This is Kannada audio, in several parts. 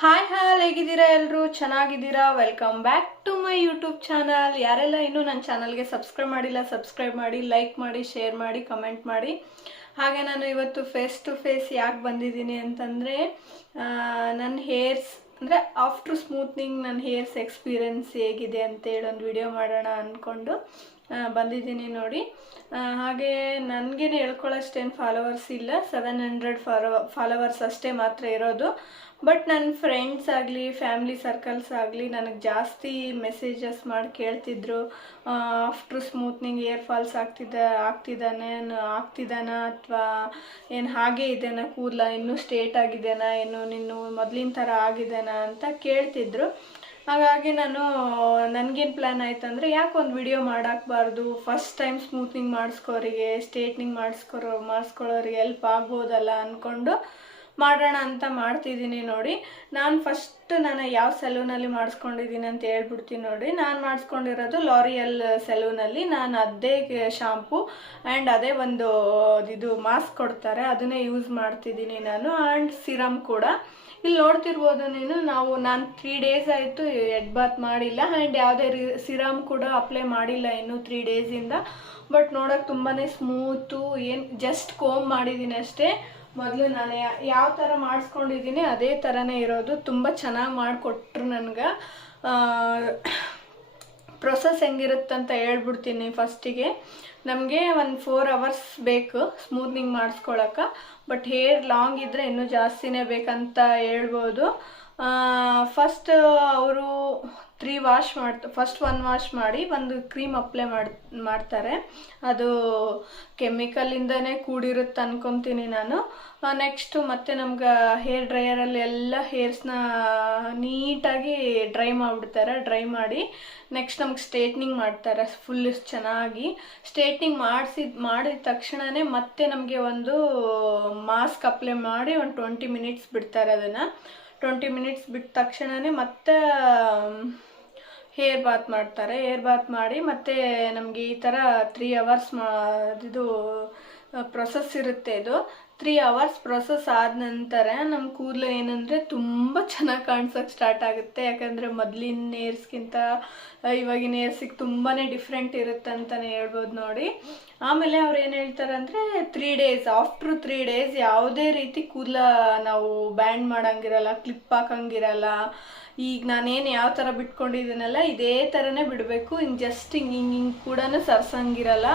ಹಾಯ್ ಹಾಲ್ ಹೇಗಿದ್ದೀರಾ ಎಲ್ಲರೂ ಚೆನ್ನಾಗಿದ್ದೀರಾ? Welcome back to my YouTube channel ಯಾರೆಲ್ಲ ಇನ್ನೂ ನನ್ನ ಚಾನಲ್ಗೆ ಸಬ್ಸ್ಕ್ರೈಬ್ ಮಾಡಿಲ್ಲ ಸಬ್ಸ್ಕ್ರೈಬ್ ಮಾಡಿ ಲೈಕ್ ಮಾಡಿ ಶೇರ್ ಮಾಡಿ ಕಮೆಂಟ್ ಮಾಡಿ. ಹಾಗೆ ನಾನು ಇವತ್ತು ಫೇಸ್ ಟು ಫೇಸ್ ಯಾಕೆ ಬಂದಿದ್ದೀನಿ ಅಂತಂದರೆ ನನ್ನ ಹೇರ್ಸ್ ಅಂದರೆ ಆಫ್ಟರ್ ಸ್ಮೂತ್ನಿಂಗ್ ನನ್ನ ಹೇರ್ಸ್ ಎಕ್ಸ್ಪೀರಿಯನ್ಸ್ ಹೇಗಿದೆ ಅಂತೇಳಿ ಒಂದು ವಿಡಿಯೋ ಮಾಡೋಣ ಅಂದ್ಕೊಂಡು ಬಂದಿದ್ದೀನಿ ನೋಡಿ. ಹಾಗೆ ನನಗೇನು ಹೇಳ್ಕೊಳ್ಳೋಷ್ಟೇನು ಫಾಲೋವರ್ಸ್ ಇಲ್ಲ ಸೆವೆನ್ ಹಂಡ್ರೆಡ್ ಫಾಲೋ ಫಾಲೋವರ್ಸ್ ಅಷ್ಟೇ ಮಾತ್ರ ಇರೋದು. ಬಟ್ ನನ್ನ ಫ್ರೆಂಡ್ಸ್ ಆಗಲಿ ಫ್ಯಾಮಿಲಿ ಸರ್ಕಲ್ಸ್ ಆಗಲಿ ನನಗೆ ಜಾಸ್ತಿ ಮೆಸೇಜಸ್ ಮಾಡಿ ಕೇಳ್ತಿದ್ರು. ಆಫ್ಟರ್ ಸ್ಮೂತ್ನಿಂಗ್ ಏರ್ ಫಾಲ್ಸ್ ಆಗ್ತಿದ್ದ, ಆಗ್ತಿದ್ದಾನೆ ಆಗ್ತಿದ್ದಾನ ಅಥವಾ ಏನು ಹಾಗೆ ಇದೆನಾ ಕೂದಲ ಇನ್ನೂ ಸ್ಟೇಟ್ ಆಗಿದೆನಾ ಏನು ನಿನ್ನ ಮೊದಲಿನ ಥರ ಆಗಿದೆನಾ ಅಂತ ಕೇಳ್ತಿದ್ರು. ಹಾಗಾಗಿ ನಾನು, ನನಗೇನು ಪ್ಲ್ಯಾನ್ ಆಯ್ತು ಅಂದರೆ ಯಾಕೆ ಒಂದು ವಿಡಿಯೋ ಮಾಡಾಕ್ಬಾರ್ದು. ಫಸ್ಟ್ ಟೈಮ್ ಸ್ಮೂತ್ನಿಂಗ್ ಮಾಡಿಸ್ಕೋರಿಗೆ ಸ್ಟೇಟ್ನಿಂಗ್ ಮಾಡಿಸ್ಕೊರೋ ಮಾಡಿಸ್ಕೊಳ್ಳೋರಿಗೆ ಹೆಲ್ಪ್ ಆಗ್ಬೋದಲ್ಲ ಅಂದ್ಕೊಂಡು ಮಾಡೋಣ ಅಂತ ಮಾಡ್ತಿದ್ದೀನಿ ನೋಡಿ. ನಾನು ಫಸ್ಟ್ ನಾನು ಯಾವ ಸೆಲೂನಲ್ಲಿ ಮಾಡಿಸ್ಕೊಂಡಿದ್ದೀನಿ ಅಂತ ಹೇಳ್ಬಿಡ್ತೀನಿ ನೋಡಿ. ನಾನು ಮಾಡಿಸ್ಕೊಂಡಿರೋದು ಲಾರಿಯಲ್ ಸೆಲೂನಲ್ಲಿ ನಾನು ಅದೇ ಶಾಂಪು ಆ್ಯಂಡ್ ಅದೇ ಒಂದು ಇದು ಮಾಸ್ಕ್ ಕೊಡ್ತಾರೆ. ಅದನ್ನೇ ಯೂಸ್ ಮಾಡ್ತಿದ್ದೀನಿ ನಾನು ಆ್ಯಂಡ್ ಸಿರಮ್ ಕೂಡ. ಇಲ್ಲಿ ನೋಡ್ತಿರ್ಬೋದು ನೀನು, ನಾವು ನಾನು ತ್ರೀ ಡೇಸ್ ಆಯಿತು ಎಡ್ ಬಾತ್ ಮಾಡಿಲ್ಲ ಆ್ಯಂಡ್ ಯಾವುದೇ ರಿ ಸಿರಮ್ ಕೂಡ ಅಪ್ಲೈ ಮಾಡಿಲ್ಲ ಇನ್ನು ತ್ರೀ ಡೇಸಿಂದ ಬಟ್ ನೋಡೋಕೆ ತುಂಬಾ ಸ್ಮೂತು ಏನು ಜಸ್ಟ್ ಕೋಮ್ ಮಾಡಿದ್ದೀನಿ ಅಷ್ಟೇ. ಮೊದಲು ನಾನು ಯಾವ ಥರ ಮಾಡಿಸ್ಕೊಂಡಿದ್ದೀನಿ ಅದೇ ಥರನೇ ಇರೋದು. ತುಂಬ ಚೆನ್ನಾಗಿ ಮಾಡಿಕೊಟ್ರು ನನಗೆ. ಪ್ರೊಸೆಸ್ ಹೆಂಗಿರುತ್ತಂತ ಹೇಳ್ಬಿಡ್ತೀನಿ ಫಸ್ಟಿಗೆ ನಮಗೆ ಒಂದು ಫೋರ್ ಅವರ್ಸ್ ಬೇಕು ಸ್ಮೂತ್ನಿಂಗ್ ಮಾಡಿಸ್ಕೊಳಕ್ಕೆ ಬಟ್ ಹೇರ್ ಲಾಂಗ್ ಇದ್ದರೆ ಇನ್ನೂ ಜಾಸ್ತಿನೇ ಬೇಕಂತ ಹೇಳ್ಬೋದು. ಫಸ್ಟ್ ಅವರು ತ್ರೀ ವಾಶ್ ಮಾಡ್ತಾ ಫಸ್ಟ್ ಒನ್ ವಾಶ್ ಮಾಡಿ ಒಂದು ಕ್ರೀಮ್ ಅಪ್ಲೈ ಮಾಡಿ, ಮಾಡ್ತಾರೆ. ಅದು ಕೆಮಿಕಲಿಂದನೇ ಕೂಡಿರುತ್ತೆ ಅನ್ಕೊತೀನಿ ನಾನು. ನೆಕ್ಸ್ಟು ಮತ್ತೆ ನಮ್ಗೆ ಹೇರ್ ಡ್ರೈಯರಲ್ಲಿ ಎಲ್ಲ ಹೇರ್ಸ್ನ ನೀಟಾಗಿ ಡ್ರೈ ಮಾಡಿಬಿಡ್ತಾರೆ. ಡ್ರೈ ಮಾಡಿ ನೆಕ್ಸ್ಟ್ ನಮ್ಗೆ ಸ್ಟ್ರೇಟ್ನಿಂಗ್ ಮಾಡ್ತಾರೆ ಫುಲ್ ಚೆನ್ನಾಗಿ. ಸ್ಟ್ರೇಟ್ನಿಂಗ್ ಮಾಡಿಸಿದ, ಮಾಡಿದ ತಕ್ಷಣವೇ ಮತ್ತೆ ನಮಗೆ ಒಂದು ಮಾಸ್ಕ್ ಅಪ್ಲೈ ಮಾಡಿ ಒಂದು ಟ್ವೆಂಟಿ ಮಿನಿಟ್ಸ್ ಬಿಡ್ತಾರೆ ಅದನ್ನು. ಟ್ವೆಂಟಿ ಮಿನಿಟ್ಸ್ ಬಿಟ್ಟ ತಕ್ಷಣವೇ ಮತ್ತೆ ಹೇರ್ ಬಾತ್ ಮಾಡ್ತಾರೆ. ಹೇರ್ ಬಾತ್ ಮಾಡಿ ಮತ್ತೆ ನಮಗೆ ಈ ಥರ ತ್ರೀ ಅವರ್ಸ್ ಮಾ, ಇದು ಪ್ರೊಸೆಸ್ ಇರುತ್ತೆ ಇದು. ತ್ರೀ ಅವರ್ಸ್ ಪ್ರೊಸೆಸ್ ಆದ ನಂತರ ನಮ್ಮ ಕೂದಲು ಏನಂದರೆ ತುಂಬ ಚೆನ್ನಾಗಿ ಕಾಣಿಸೋಕೆ ಸ್ಟಾರ್ಟ್ ಆಗುತ್ತೆ. ಯಾಕಂದರೆ ಮೊದಲಿನ ನೇರ್ಸ್ಗಿಂತ ಇವಾಗಿನ ನೇರ್ಸಿಗೆ ತುಂಬಾ ಡಿಫ್ರೆಂಟ್ ಇರುತ್ತೆ ಅಂತಲೇ ಹೇಳ್ಬೋದು ನೋಡಿ. ಆಮೇಲೆ ಅವ್ರು ಏನು ಹೇಳ್ತಾರೆ ಅಂದರೆ three days after three days ಯಾವುದೇ ರೀತಿ ಕೂದಲ ನಾವು ಬ್ಯಾಂಡ್ ಮಾಡೋಂಗಿರಲ್ಲ ಕ್ಲಿಪ್ ಹಾಕಂಗಿರಲ್ಲ ಈಗ ನಾನೇನು ಯಾವ ಥರ ಬಿಟ್ಕೊಂಡಿದ್ದೀನಲ್ಲ, ಇದೇ ಥರನೇ ಬಿಡಬೇಕು. ಹಿಂಗೆ ಜಸ್ಟ್ ಹಿಂಗೆ ಹಿಂಗೆ ಹಿಂಗೆ ಕೂಡ ಸರ್ಸಂಗಿರಲ್ಲ.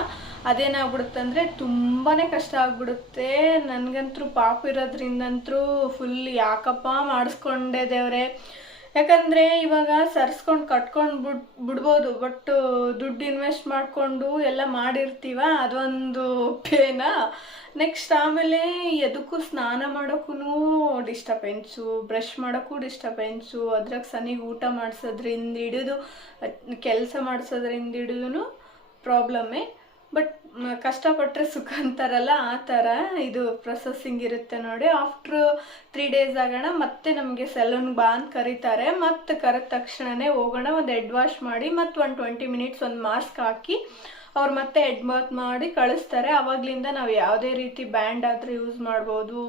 ಅದೇನಾಗ್ಬಿಡುತ್ತೆ ಅಂದರೆ ತುಂಬಾ ಕಷ್ಟ ಆಗ್ಬಿಡುತ್ತೆ. ನನಗಂತೂ ಪಾಪ ಇರೋದ್ರಿಂದಂತೂ ಫುಲ್ ಯಾಕಪ್ಪ ಮಾಡಿಸ್ಕೊಂಡೆ ದೇವ್ರೆ. ಯಾಕಂದರೆ ಇವಾಗ ಸರ್ಸ್ಕೊಂಡು ಕಟ್ಕೊಂಡು ಬಿಡ್, ಬಿಡ್ಬೋದು ಬಟ್ ದುಡ್ಡು ಇನ್ವೆಸ್ಟ್ ಮಾಡಿಕೊಂಡು ಎಲ್ಲ ಮಾಡಿರ್ತೀವ, ಅದೊಂದು ಪೇನ ನೆಕ್ಸ್ಟ್ ಆಮೇಲೆ ಎದಕ್ಕೂ ಸ್ನಾನ ಮಾಡೋಕ್ಕೂ ಡಿಸ್ಟರ್ಬೆನ್ಸು ಬ್ರಷ್ ಮಾಡೋಕ್ಕೂ ಡಿಸ್ಟರ್ಬೆನ್ಸು ಅದ್ರಾಗ ಸನಿಗೆ ಊಟ ಮಾಡಿಸೋದ್ರಿಂದ ಹಿಡಿದು ಕೆಲಸ ಮಾಡಿಸೋದ್ರಿಂದ ಹಿಡಿದು ಪ್ರಾಬ್ಲಮ್ಮೇ ಬಟ್ ಕಷ್ಟಪಟ್ಟರೆ ಸುಖ ಅಂತಾರಲ್ಲ, ಆ ಥರ ಇದು ಪ್ರೊಸೆಸಿಂಗ್ ಇರುತ್ತೆ ನೋಡಿ. ಆಫ್ಟ್ರ್ ತ್ರೀ ಡೇಸ್ ಆಗೋಣ, ಮತ್ತೆ ನಮಗೆ ಸೆಲೂನ್ ಬಾ ಅಂತ ಕರೀತಾರೆ. ಮತ್ತೆ ಕರೆದ ತಕ್ಷಣವೇ ಹೋಗೋಣ, ಒಂದು ಹೆಡ್ ವಾಶ್ ಮಾಡಿ, ಮತ್ತು ಒಂದು ಟ್ವೆಂಟಿ ಮಿನಿಟ್ಸ್ ಒಂದು ಮಾಸ್ಕ್ ಹಾಕಿ, ಅವ್ರು ಮತ್ತೆ ಹೆಡ್ ಬಾತ್ ಮಾಡಿ ಕಳಿಸ್ತಾರೆ. ಆವಾಗಲಿಂದ ನಾವು ಯಾವುದೇ ರೀತಿ ಬ್ಯಾಂಡ್ ಆದರೂ ಯೂಸ್ ಮಾಡ್ಬೋದು.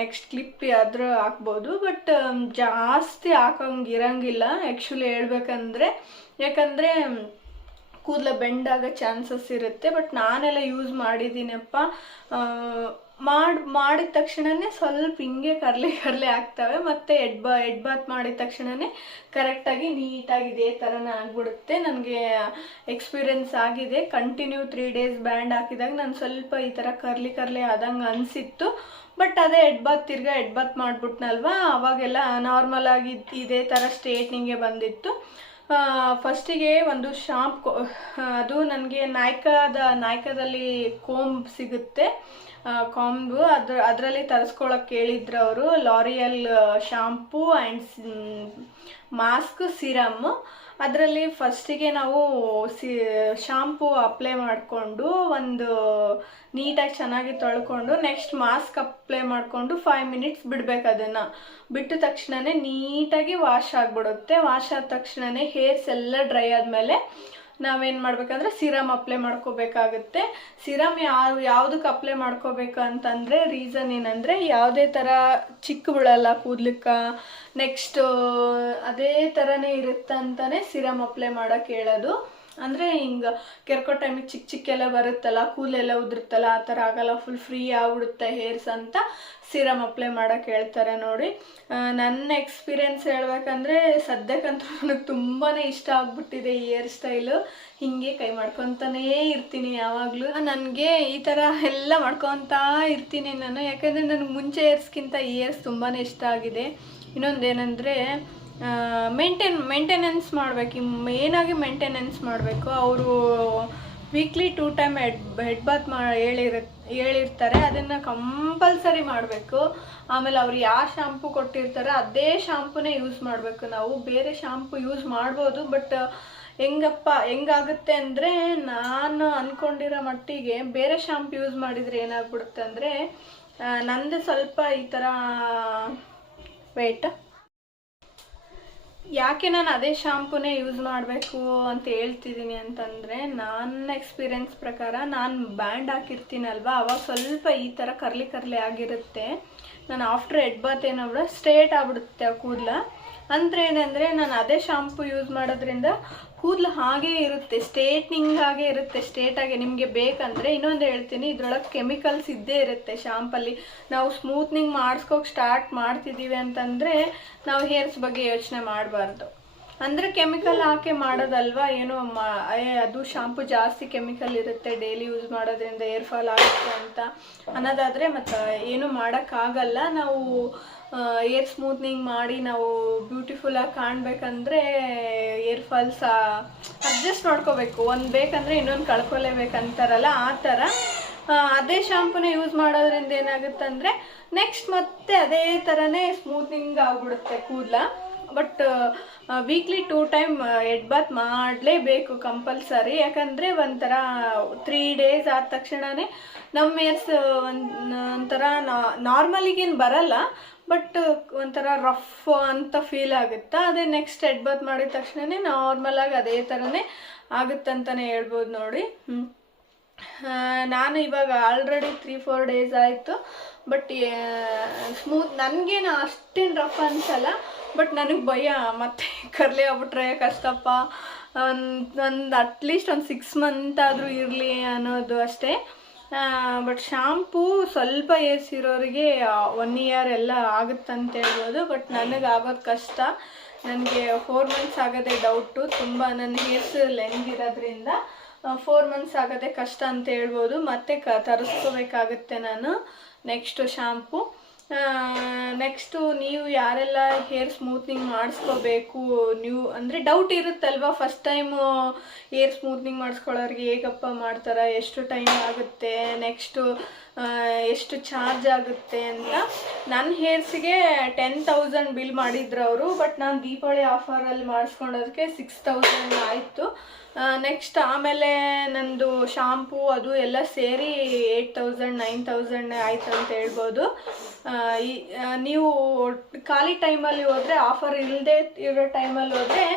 ನೆಕ್ಸ್ಟ್ ಕ್ಲಿಪ್ ಆದರೂ ಹಾಕ್ಬೋದು. ಬಟ್ ಜಾಸ್ತಿ ಹಾಕೋಂಗಿರಂಗಿಲ್ಲ ಆ್ಯಕ್ಚುಲಿ ಹೇಳ್ಬೇಕಂದ್ರೆ, ಯಾಕಂದರೆ ಕೂದಲ ಬೆಂಡ್ ಚಾನ್ಸಸ್ ಇರುತ್ತೆ, ಬಟ್ ನಾನೆಲ್ಲ ಯೂಸ್ ಮಾಡಿದ್ದೀನಪ್ಪ. ಮಾಡಿ, ಮಾಡಿದ ತಕ್ಷಣವೇ ಸ್ವಲ್ಪ ಹಿಂಗೆ ಕರ್ಲೆ ಕರ್ಲೆ ಆಗ್ತವೆ, ಮತ್ತು ಎಡ್ ಬಾ ಬಾತ್ ಮಾಡಿದ ತಕ್ಷಣವೇ ಕರೆಕ್ಟಾಗಿ ನೀಟಾಗಿ ಇದೇ ಥರನೇ ಆಗಿಬಿಡುತ್ತೆ. ನನಗೆ ಎಕ್ಸ್ಪೀರಿಯನ್ಸ್ ಆಗಿದೆ. ಕಂಟಿನ್ಯೂ ತ್ರೀ ಡೇಸ್ ಬ್ಯಾಂಡ್ ಹಾಕಿದಾಗ ನಾನು ಸ್ವಲ್ಪ ಈ ಥರ ಕರ್ಲಿ ಕರ್ಲಿ ಆದಂಗೆ ಅನಿಸಿತ್ತು. ಬಟ್ ಅದೇ ಎಡ್ ಬಾತ್ ತಿರ್ಗಾ ಎಡ್ ಬಾತ್ ಮಾಡಿಬಿಟ್ನಲ್ವಾ? ಅವಾಗೆಲ್ಲ ನಾರ್ಮಲ್ ಆಗಿ ಇದೇ ಥರ ಸ್ಟ್ರೇಟ್ನಿಂಗೆ ಬಂದಿತ್ತು. ಫಸ್ಟಿಗೆ ಒಂದು ಶಾಂಪ್ ಅದು ನನಗೆ ನಾಯ್ಕದ ನಾಯ್ಕದಲ್ಲಿ ಕೋಂಬ್ ಸಿಗುತ್ತೆ. ಕಾಂಬು, ಅದ್ರ, ಅದರಲ್ಲಿ ತರಿಸ್ಕೊಳಕ್ಕೆ ಕೇಳಿದ್ರು ಅವರು. L'Oreal shampoo and mask serum ಅದರಲ್ಲಿ ಫಸ್ಟಿಗೆ ನಾವು ಸಿ ಶಾಂಪೂ ಅಪ್ಲೈ ಮಾಡಿಕೊಂಡು ಒಂದು ನೀಟಾಗಿ ಚೆನ್ನಾಗಿ ತೊಳ್ಕೊಂಡು ನೆಕ್ಸ್ಟ್ ಮಾಸ್ಕ್ ಅಪ್ಲೈ ಮಾಡಿಕೊಂಡು ಫೈವ್ ಮಿನಿಟ್ಸ್ ಬಿಡಬೇಕು ಅದನ್ನು. ಬಿಟ್ಟ ತಕ್ಷಣವೇ ನೀಟಾಗಿ ವಾಶ್ ಆಗಿಬಿಡುತ್ತೆ. ವಾಶ್ ಆದ ತಕ್ಷಣವೇ ಹೇರ್ಸ್ ಎಲ್ಲ ಡ್ರೈ ಆದಮೇಲೆ ನಾವೇನು ಮಾಡಬೇಕಂದ್ರೆ ಸಿರಮ್ ಅಪ್ಲೈ ಮಾಡ್ಕೋಬೇಕಾಗುತ್ತೆ. ಸಿರಮ್ ಯಾವ ಯಾವುದಕ್ಕೆ ಅಪ್ಲೈ ಮಾಡ್ಕೋಬೇಕು ಅಂತಂದರೆ ರೀಸನ್ ಏನಂದರೆ ಯಾವುದೇ ಥರ ಚಿಕ್ಕ ಬಿಳಲ್ಲ ಕೂದ್ಲಿಕ್ಕೆ ನೆಕ್ಸ್ಟು ಅದೇ ಥರನೇ ಇರುತ್ತಂತಾನೆ ಸಿರಮ್ ಅಪ್ಲೈ ಮಾಡೋಕ್ಕೆ ಹೇಳೋದು. ಅಂದರೆ ಹಿಂಗೆ ಕೆರ್ಕೋ ಟೈಮಿಗೆ ಚಿಕ್ಕ ಚಿಕ್ಕೆಲ್ಲ ಬರುತ್ತಲ್ಲ ಕೂಲೆಲ್ಲ ಉದುರುತ್ತಲ್ಲ ಆ ಥರ ಆಗಲ್ಲ ಫುಲ್ ಫ್ರೀ ಆಗಿಬಿಡುತ್ತೆ ಹೇರ್ಸ್ ಅಂತ ಸೀರಮ್ ಅಪ್ಲೈ ಮಾಡೋಕ್ಕೆ ಹೇಳ್ತಾರೆ ನೋಡಿ. ನನ್ನ ಎಕ್ಸ್ಪೀರಿಯೆನ್ಸ್ ಹೇಳ್ಬೇಕಂದ್ರೆ ಸದ್ಯಕ್ಕಂತೂ ನನಗೆ ತುಂಬಾ ಇಷ್ಟ ಆಗ್ಬಿಟ್ಟಿದೆ ಈ ಹೇರ್ ಸ್ಟೈಲು ಹೀಗೆ ಕೈ ಮಾಡ್ಕೊತಾನೇ ಇರ್ತೀನಿ ಯಾವಾಗಲೂ. ನನಗೆ ಈ ಥರ ಎಲ್ಲ ಮಾಡ್ಕೊತಾ ಇರ್ತೀನಿ ನಾನು. ಯಾಕಂದರೆ ನನಗೆ ಮುಂಚೆ ಹೇರ್ಸ್ಗಿಂತ ಈ ಹೇರ್ಸ್ ತುಂಬಾ ಇಷ್ಟ ಆಗಿದೆ. ಇನ್ನೊಂದೇನೆಂದರೆ ಮೇಂಟೈನ್ ಮೇಂಟೆನೆನ್ಸ್ ಮಾಡಬೇಕು. ಮೇನಾಗಿ ಮೇಂಟೆನೆನ್ಸ್ ಮಾಡಬೇಕು? ಅವರು weekly two time head head bath ಮಾ, ಹೇಳಿರ, ಹೇಳಿರ್ತಾರೆ. ಅದನ್ನು ಕಂಪಲ್ಸರಿ ಮಾಡಬೇಕು. ಆಮೇಲೆ ಅವ್ರು ಯಾವ ಶಾಂಪು ಕೊಟ್ಟಿರ್ತಾರೆ ಅದೇ ಶಾಂಪುನೇ ಯೂಸ್ ಮಾಡಬೇಕು ನಾವು. ಬೇರೆ ಶಾಂಪು ಯೂಸ್ ಮಾಡ್ಬೋದು ಬಟ್ ಹೆಂಗಪ್ಪ, ಹೆಂಗಾಗುತ್ತೆ ಅಂದರೆ ನಾನು ಅಂದ್ಕೊಂಡಿರೋ ಮಟ್ಟಿಗೆ ಬೇರೆ ಶಾಂಪು ಯೂಸ್ ಮಾಡಿದರೆ ಏನಾಗ್ಬಿಡುತ್ತೆ ಅಂದರೆ ನಂದು ಸ್ವಲ್ಪ ಈ ಥರ ವೆಯ್ಟ್ ಯಾಕೆ ನಾನು ಅದೇ ಶಾಂಪೂನೇ ಯೂಸ್ ಮಾಡಬೇಕು ಅಂತ ಹೇಳ್ತಿದ್ದೀನಿ ಅಂತಂದರೆ, ನನ್ನ ಎಕ್ಸ್ಪೀರಿಯನ್ಸ್ ಪ್ರಕಾರ ನಾನು ಬ್ಯಾಂಡ್ ಹಾಕಿರ್ತೀನಲ್ವಾ, ಅವಾಗ ಸ್ವಲ್ಪ ಈ ಥರ ಕರ್ಲಿ ಕರ್ಲಿ ಆಗಿರುತ್ತೆ. ನಾನು ಆಫ್ಟರ್ ಹೆಡ್ ಬಾತ್ ಏನೋ ಸ್ಟ್ರೇಟ್ ಆಗ್ಬಿಡುತ್ತೆ ಕೂದಲ. ಅಂದರೆ ಏನಂದ್ರೆ ನಾನು ಅದೇ ಶಾಂಪು ಯೂಸ್ ಮಾಡೋದ್ರಿಂದ ಕೂದಲು ಹಾಗೇ ಇರುತ್ತೆ ಸ್ಟ್ರೇಟ್ನಿಂಗ್ ಹಾಗೆ ಇರುತ್ತೆ ಸ್ಟ್ರೇಟಾಗಿ ನಿಮಗೆ ಬೇಕಂದ್ರೆ ಇನ್ನೊಂದು ಹೇಳ್ತೀನಿ, ಇದ್ರೊಳಗೆ ಕೆಮಿಕಲ್ಸ್ ಇದ್ದೇ ಇರುತ್ತೆ ಶಾಂಪಲ್ಲಿ ನಾವು ಸ್ಮೂತ್ನಿಂಗ್ ಮಾಡಿಸ್ಕೋಕೆ ಸ್ಟಾರ್ಟ್ ಮಾಡ್ತಿದ್ದೀವಿ ಅಂತಂದರೆ ನಾವು ಹೇರ್ಸ್ ಬಗ್ಗೆ ಯೋಚನೆ ಮಾಡಬಾರ್ದು. ಅಂದರೆ ಕೆಮಿಕಲ್ ಹಾಕಿ ಮಾಡೋದಲ್ವಾ? ಏನು ಅದು ಶಾಂಪು ಜಾಸ್ತಿ ಕೆಮಿಕಲ್ ಇರುತ್ತೆ ಡೈಲಿ ಯೂಸ್ ಮಾಡೋದ್ರಿಂದ ಏರ್ ಫಾಲ್ ಆಗುತ್ತೆ ಅಂತ. ಅನ್ನೋದಾದರೆ ಮತ್ತು ಏನು ಮಾಡೋಕ್ಕಾಗಲ್ಲ. ನಾವು ಏರ್ ಸ್ಮೂತ್ನಿಂಗ್ ಮಾಡಿ ನಾವು ಬ್ಯೂಟಿಫುಲ್ಲಾಗಿ ಕಾಣಬೇಕಂದ್ರೆ ಏರ್ ಫಾಲ್ಸ್ ಅಡ್ಜಸ್ಟ್ ಮಾಡ್ಕೋಬೇಕು. ಒಂದು ಬೇಕಂದರೆ ಇನ್ನೊಂದು ಕಳ್ಕೊಲೇಬೇಕಂತಾರಲ್ಲ ಆ ಥರ ಅದೇ ಶಾಂಪೂನ ಯೂಸ್ ಮಾಡೋದ್ರಿಂದ ಏನಾಗುತ್ತೆ ಅಂದರೆ ನೆಕ್ಸ್ಟ್ ಮತ್ತೆ ಅದೇ ಥರನೇ ಸ್ಮೂತ್ನಿಂಗ್ ಆಗ್ಬಿಡುತ್ತೆ ಕೂದಲ. But weekly two time head bath ಮಾಡಲೇಬೇಕು ಕಂಪಲ್ಸರಿ ಯಾಕಂದರೆ ಒಂಥರ ತ್ರೀ ಡೇಸ್ ಆದ ತಕ್ಷಣವೇ ನಮ್ಮ ಏರ್ಸ್ ಒಂದು, ಒಂಥರ ನಾರ್ಮಲಿಗೇನು ಬರಲ್ಲ ಬಟ್ ಒಂಥರ ರಫ್ ಅಂತ ಫೀಲ್ ಆಗುತ್ತಾ? ಅದೇ ನೆಕ್ಸ್ಟ್ ಎಡ್ ಬಾತ್ ಮಾಡಿದ ತಕ್ಷಣವೇ ನಾರ್ಮಲಾಗಿ ಅದೇ ಥರನೇ ಆಗುತ್ತಂತಲೇ ಹೇಳ್ಬೋದು ನೋಡಿ. ಹ್ಞೂ ನಾನು ಇವಾಗ ಆಲ್ರೆಡಿ ತ್ರೀ ಫೋರ್ ಡೇಸ್ ಆಯಿತು ಬಟ್ ಸ್ಮೂತ್ ನನಗೇನು ಅಷ್ಟೇನು ರಫ್ ಅನ್ಸಲ್ಲ ಬಟ್ ನನಗೆ ಭಯ, ಮತ್ತೆ ಕರ್ಲಿ ಆಗ್ಬಿಟ್ರೆ ಕಷ್ಟಪ್ಪ. ಒಂದು ಒಂದು ಅಟ್ಲೀಸ್ಟ್ ಒಂದು ಸಿಕ್ಸ್ ಮಂತ್ ಆದರೂ ಇರಲಿ ಅನ್ನೋದು ಅಷ್ಟೇ. ಬಟ್ ಶಾಂಪೂ ಸ್ವಲ್ಪ ಏರ್ಸ್ ಇರೋರಿಗೆ ಒನ್ ಇಯರ್ ಎಲ್ಲ ಆಗುತ್ತಂತ ಹೇಳ್ಬೋದು ಬಟ್ ನನಗೆ ಆಗೋದು ಕಷ್ಟ. ನನಗೆ ಫೋರ್ ಮಂತ್ಸ್ ಆಗೋದೇ ಡೌಟು ತುಂಬ ನನ್ನ ಹೇರ್ಸ್ ಲೆಂಗ್ ಇರೋದ್ರಿಂದ. ಫೋರ್ ಮಂತ್ಸ್ ಆಗೋದೇ ಕಷ್ಟ ಅಂತ ಹೇಳ್ಬೋದು. ಮತ್ತೆ ಕ, ತರಿಸ್ಕೋಬೇಕಾಗುತ್ತೆ ನಾನು ನೆಕ್ಸ್ಟು ಶಾಂಪು ನೆಕ್ಸ್ಟು ನೀವು ಯಾರೆಲ್ಲ ಹೇರ್ ಸ್ಮೂತ್ನಿಂಗ್ ಮಾಡಿಸ್ಕೋಬೇಕು ನೀವು ಅಂದರೆ ಡೌಟ್ ಇರುತ್ತಲ್ವ? ಫಸ್ಟ್ ಟೈಮು ಹೇರ್ ಸ್ಮೂತ್ನಿಂಗ್ ಮಾಡಿಸ್ಕೊಳ್ಳೋರಿಗೆ ಹೇಗಪ್ಪ ಮಾಡ್ತಾರೆ? ಎಷ್ಟು ಟೈಮ್ ಆಗುತ್ತೆ? ನೆಕ್ಸ್ಟು ಎಷ್ಟು ಚಾರ್ಜ್ ಆಗುತ್ತೆ ಅಂತ. ನನ್ನ ಹೇರ್ಸಿಗೆ ಟೆನ್ ತೌಸಂಡ್ ಬಿಲ್ ಮಾಡಿದ್ರು ಅವರು, ಬಟ್ ನಾನು ದೀಪಾವಳಿ ಆಫರಲ್ಲಿ ಮಾಡಿಸ್ಕೊಂಡೋದಕ್ಕೆ ಸಿಕ್ಸ್ ತೌಸಂಡ್ ಆಯಿತು. ನೆಕ್ಸ್ಟ್ ಆಮೇಲೆ ನಂದು ಶಾಂಪೂ ಅದು ಎಲ್ಲ ಸೇರಿ ಏಯ್ಟ್ ತೌಸಂಡ್ ನೈನ್ ತೌಸಂಡ್ ಆಯ್ತು ಅಂತ ಹೇಳ್ಬೋದು. ನೀವು ಖಾಲಿ ಟೈಮಲ್ಲಿ ಹೋದರೆ ಆಫರ್ ಇಲ್ಲದೆ ಇರೋ ಟೈಮಲ್ಲಿ ಹೋದರೆ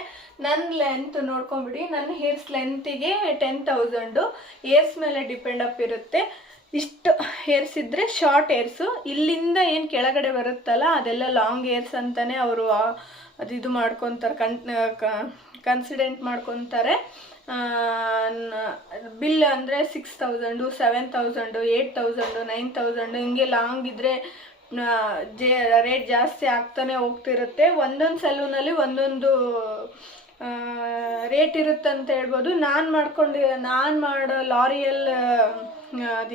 ನನ್ನ ಲೆಂತ್ ನೋಡ್ಕೊಂಬಿಡಿ ನನ್ನ ಹೇರ್ಸ್ ಲೆಂತಿಗೆ ಟೆನ್ ತೌಸಂಡು ಏರ್ಸ್ ಮೇಲೆ ಡಿಪೆಂಡ್ ಅಪ್ ಇರುತ್ತೆ. ಇಷ್ಟು ಏರ್ಸ್ ಇದ್ದರೆ ಶಾರ್ಟ್ ಏರ್ಸು. ಇಲ್ಲಿಂದ ಏನು ಕೆಳಗಡೆ ಬರುತ್ತಲ್ಲ, ಅದೆಲ್ಲ ಲಾಂಗ್ ಏರ್ಸ್ ಅಂತಲೇ ಅವರು ಅದು ಇದು ಮಾಡ್ಕೊತಾರೆ, ಕನ್ ಕನ್ಸಿಡೆಂಟ್ ಮಾಡ್ಕೊತಾರೆ. ಬಿಲ್ ಅಂದರೆ six thousand, seven thousand eight thousand, nine thousand, ಹಿಂಗೆ ಲಾಂಗ್ ಇದ್ದರೆ ಜೇ, ರೇಟ್ ಜಾಸ್ತಿ ಆಗ್ತಾನೆ ಹೋಗ್ತಿರುತ್ತೆ. ಒಂದೊಂದು ಸಲೂನಲ್ಲಿ ಒಂದೊಂದು ರೇಟ್ ಇರುತ್ತಂತ ಹೇಳ್ಬೋದು. ನಾನು ಮಾಡ್ಕೊಂಡು, ನಾನು ಮಾಡೋ ಲಾರಿಯಲ್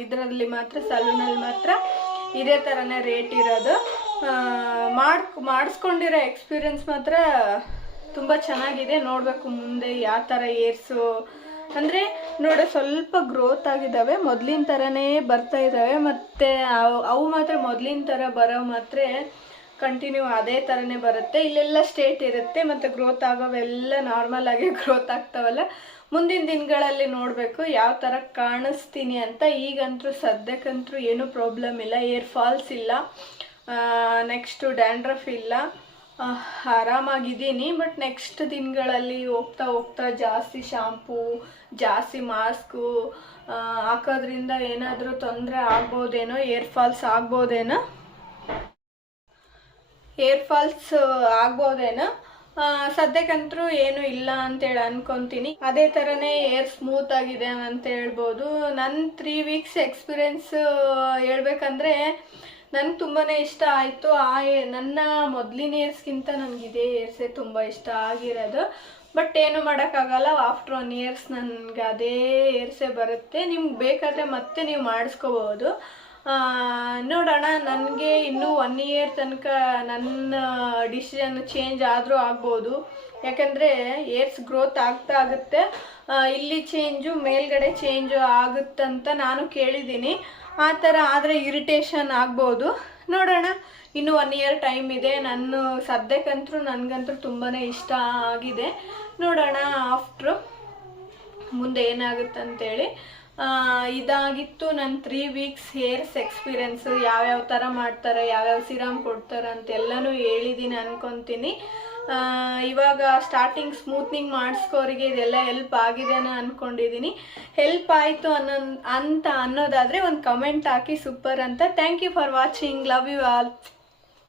ಇದರಲ್ಲಿ ಮಾತ್ರ, ಸಲೂನಲ್ಲಿ ಮಾತ್ರ ಇದೇ ಥರನೇ ರೇಟ್ ಇರೋದು. ಮಾಡ್, ಮಾಡಿಸ್ಕೊಂಡಿರೋ ಎಕ್ಸ್ಪೀರಿಯನ್ಸ್ ಮಾತ್ರ ತುಂಬ ಚೆನ್ನಾಗಿದೆ. ನೋಡಬೇಕು ಮುಂದೆ ಯಾವ ಥರ ಏರ್ಸು. ಅಂದರೆ ನೋಡಿ, ಸ್ವಲ್ಪ ಗ್ರೋತ್ ಆಗಿದ್ದಾವೆ. ಮೊದಲಿನ ಥರನೇ ಬರ್ತಾ ಇದ್ದಾವೆ. ಮತ್ತು ಅವು ಮಾತ್ರ ಮೊದಲಿನ ಥರ ಬರೋ ಮಾತ್ರ ಕಂಟಿನ್ಯೂ ಅದೇ ಥರನೇ ಬರುತ್ತೆ. ಇಲ್ಲೆಲ್ಲ ಸ್ಟೇಟ್ ಇರುತ್ತೆ, ಮತ್ತು ಗ್ರೋತ್ ಆಗೋವೆಲ್ಲ ನಾರ್ಮಲ್ ಆಗಿ ಗ್ರೋತ್ ಆಗ್ತಾವಲ್ಲ. ಮುಂದಿನ ದಿನಗಳಲ್ಲಿ ನೋಡಬೇಕು ಯಾವ ಥರ ಕಾಣಿಸ್ತೀನಿ ಅಂತ. ಈಗಂತೂ ಸದ್ಯಕ್ಕಂತೂ ಏನೂ ಪ್ರಾಬ್ಲಮ್ ಇಲ್ಲ, ಏರ್ ಫಾಲ್ಸ್ ಇಲ್ಲ ನೆಕ್ಸ್ಟು ಡ್ಯಾಂಡ್ರಫ್ ಇಲ್ಲ. ಆರಾಮಾಗಿದ್ದೀನಿ ಬಟ್ ನೆಕ್ಸ್ಟ್ ದಿನಗಳಲ್ಲಿ ಹೋಗ್ತಾ ಹೋಗ್ತಾ ಜಾಸ್ತಿ ಶಾಂಪೂ ಜಾಸ್ತಿ ಮಾಸ್ಕು ಹಾಕೋದ್ರಿಂದ ಏನಾದರೂ ತೊಂದರೆ ಆಗ್ಬೋದೇನೋ, ಏರ್ ಫಾಲ್ಸ್ ಆಗ್ಬೋದೇನೋ. ಏರ್ ಫಾಲ್ಸ್ ಆಗ್ಬೋದೇನೋ. ಸದ್ಯಕ್ಕಂತೂ ಸದ್ಯಕ್ಕಂತರೂ ಏನು ಇಲ್ಲ ಅಂತೇಳಿ ಅನ್ಕೊಂತೀನಿ. ಅದೇ ಥರನೇ ಏರ್ ಸ್ಮೂತ್ ಆಗಿದೆ ಅಂತ ಹೇಳ್ಬೋದು. ನನ್ನ ತ್ರೀ ವೀಕ್ಸ್ ಎಕ್ಸ್ಪೀರಿಯೆನ್ಸ್ ಹೇಳ್ಬೇಕಂದ್ರೆ ನನಗೆ ತುಂಬಾ ಇಷ್ಟ ಆಯಿತು. ಆ ನನ್ನ ಮೊದಲಿನ ಏರ್ಸ್ಗಿಂತ ನನಗೆ ಇದೇ ಏರ್ಸೇ ತುಂಬ ಇಷ್ಟ ಆಗಿರೋದು. ಬಟ್ ಏನು ಮಾಡೋಕ್ಕಾಗಲ್ಲ. ಆಫ್ಟರ್ ಒನ್ ಇಯರ್ಸ್ ನನಗೆ ಅದೇ ಏರ್ಸೇ ಬರುತ್ತೆ. ನಿಮ್ಗೆ ಬೇಕಾದರೆ ಮತ್ತೆ ನೀವು ಮಾಡಿಸ್ಕೋಬೋದು. ನೋಡೋಣ, ನನಗೆ ಇನ್ನೂ ಒನ್ ಇಯರ್ ತನಕ ನನ್ನ ಡಿಸಿಷನ್ ಚೇಂಜ್ ಆದರೂ ಆಗ್ಬೋದು. ಯಾಕಂದರೆ ಏರ್ಸ್ ಗ್ರೋತ್ ಆಗ್ತಾ ಆಗುತ್ತೆ. ಇಲ್ಲಿ ಚೇಂಜು ಮೇಲ್ಗಡೆ ಚೇಂಜು ಆಗುತ್ತಂತ ನಾನು ಕೇಳಿದ್ದೀನಿ. ಆ ಥರ ಆದರೆ ಇರಿಟೇಷನ್ ಆಗ್ಬೋದು. ನೋಡೋಣ, ಇನ್ನೂ ಒನ್ ಇಯರ್ ಟೈಮ್ ಇದೆ. ನಾನು ಸದ್ಯಕ್ಕಂತೂ ನನಗಂತೂ ತುಂಬಾ ಇಷ್ಟ ಆಗಿದೆ. ನೋಡೋಣ ಆಫ್ಟ್ರು ಮುಂದೆ ಏನಾಗುತ್ತಂತೇಳಿ. ಇದಾಗಿತ್ತು ನನ್ನ ತ್ರೀ ವೀಕ್ಸ್ ಹೇರ್ಸ್ ಎಕ್ಸ್ಪೀರಿಯನ್ಸು ಯಾವ್ಯಾವ ಥರ ಮಾಡ್ತಾರೆ, ಯಾವ್ಯಾವ ಸಿರಾಮ್ ಕೊಡ್ತಾರೆ ಅಂತೆಲ್ಲನೂ ಹೇಳಿದ್ದೀನಿ ಅನ್ಕೊತೀನಿ. ಇವಾಗ ಸ್ಟಾರ್ಟಿಂಗ್ ಸ್ಮೂತ್ನಿಂಗ್ ಮಾಡಿಸ್ಕೋರಿಗೆ ಇದೆಲ್ಲ ಹೆಲ್ಪ್ ಆಗಿದೆನಾ ಅಂದ್ಕೊಂಡಿದ್ದೀನಿ ಹೆಲ್ಪ್ ಆಯಿತು ಅನ್ನೋ ಅಂತ ಅನ್ನೋದಾದರೆ ಒಂದು ಕಮೆಂಟ್ ಹಾಕಿ ಸೂಪರ್ ಅಂತ. Thank you for watching love you all